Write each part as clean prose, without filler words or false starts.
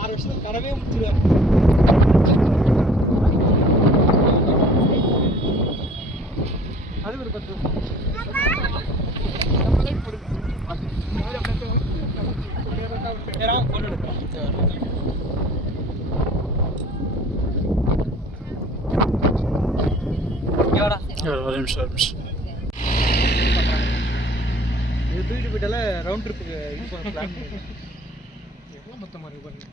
6 வருஷத்துல கனவே முடிச்சிருவாரு. அது ஒரு 10 இது தூக்கிட்டு போயிட்டால ரவுண்ட் ட்ரிப்புக்கு இது பண்ண பிளான் எவ்வளோ மொத்தமாக இருக்கு பாருங்க.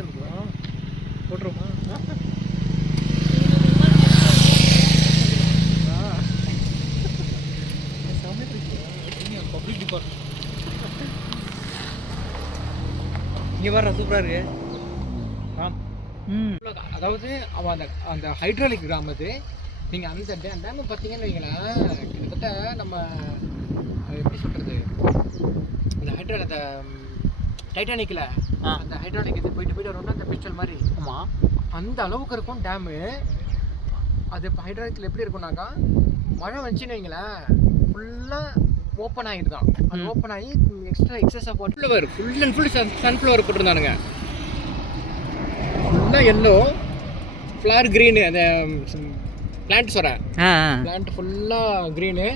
இருக்குதா போட்டுருமா? பப்ளிக் டிபார்ட்மெண்ட் இங்கே வர சூப்பராக இருக்கு. அதாவது அவன் அந்த அந்த ஹைட்ராலிக் கிராம் அது. நீங்கள் அந்த டேம் பார்த்தீங்கன்னு வைங்களேன், கிட்டத்தட்ட நம்ம எப்படி சொல்கிறது, இந்த அந்த டைட்டானிக்கில் அந்த ஹைட்ராலிக் இது போயிட்டு வரணும்னா அந்த பிஸ்டல் மாதிரி ஆமாம் அந்த அளவுக்கு இருக்கும் டேமு. அது இப்போ ஹைட்ராலிக்கில் எப்படி இருக்கும்னாக்கா, மழை வந்துச்சுன்னு வைங்களேன் ஃபுல்லாக ஓப்பன் ஆகிட்டு தான். அது ஓப்பன் ஆகி எக்ஸஸாக போட்டு ஃபுல் அண்ட் ஃபுல் சன்ஃப்ளவர் போட்டிருந்தானுங்க. ஃபுல்லாக எல்லோ ஃப்ளார் க்ரீனு, அந்த பிளான்ட்ஸ் வர பிளான்ட் ஃபுல்லாக க்ரீனு,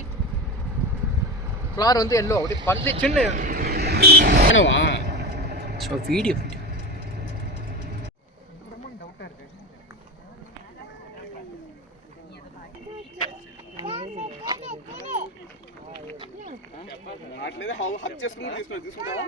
ஃப்ளார் வந்து எல்லோ அப்படியே பல்லு சின்ன என்னவா. ஸோ வீடியோ டவுட்டாக இருக்கு. అట్లేదే హక్ చేసుకుని తీసుకుంటావా?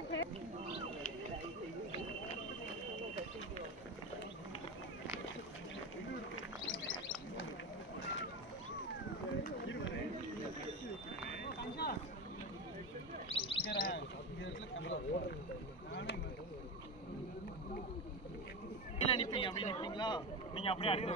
நினைப்பீங்க அப்படி நினைப்பீங்களா? நீங்க அப்படியே அடிக்க